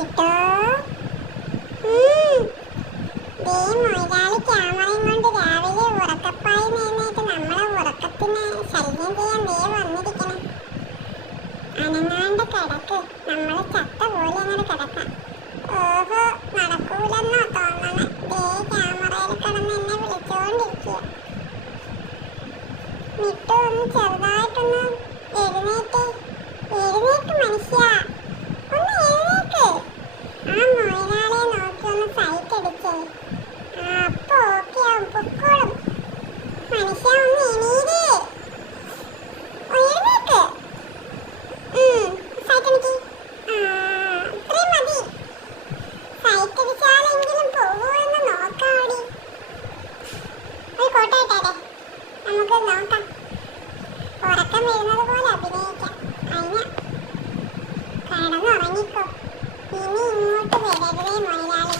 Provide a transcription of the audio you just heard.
കിട്ടോ? ദേ മൊയ്ലാളി ക്യാമറയും കൊണ്ട് രാവിലെ ഉറക്കപ്പായി നേർന്നിട്ട് നമ്മളെ ഉറക്കത്തിന് ശല്യം ചെയ്യാൻ ദേ വന്നിരിക്കണം. അനങ്ങാണ്ട് കിടക്ക്, നമ്മള് ചത്ത പോലെ അങ്ങനെ കിടക്കാം. ഓഹോ, നടക്കൂലെന്നോ തോന്നണേ. ദേ ക്യാമറയിൽ കിടന്ന് എന്നെ വിളിച്ചോണ്ടിരിക്കുക. മിട്ടു ഒന്ന് ചെറുതായിട്ടൊന്ന് എഴുന്നേറ്റ്. എഴുന്നേക്ക് മനുഷ്യ, ഒന്ന് എഴുന്നേക്ക്. ആ മൊയ്ലാളിയെ നോക്കി ഒന്ന് സൈറ്റ് അടിച്ചേ. അപ്പൊ ഓക്കെ ആവും, പൊക്കോളും. മനുഷ്യ ഒന്ന് എണീര്, എഴുന്നേക്ക്. സൈറ്റ് അടിക്ക്. ഇത്രയും മതി. സൈറ്റ് അടിച്ചാലെങ്കിലും പോവോ എന്ന് നോക്കാടി. ഒരു കോട്ട ഇട്ടാട്ടെ, നമുക്ക് നോക്കാം. ഉറക്കം വരുന്നത് പോലെ അഭിനയിക്കാം. അതിന് കിടന്നുറങ്ങിക്കോ. ഇനി ഇങ്ങോട്ട് വരരുതേ മൊയ്ലാളി.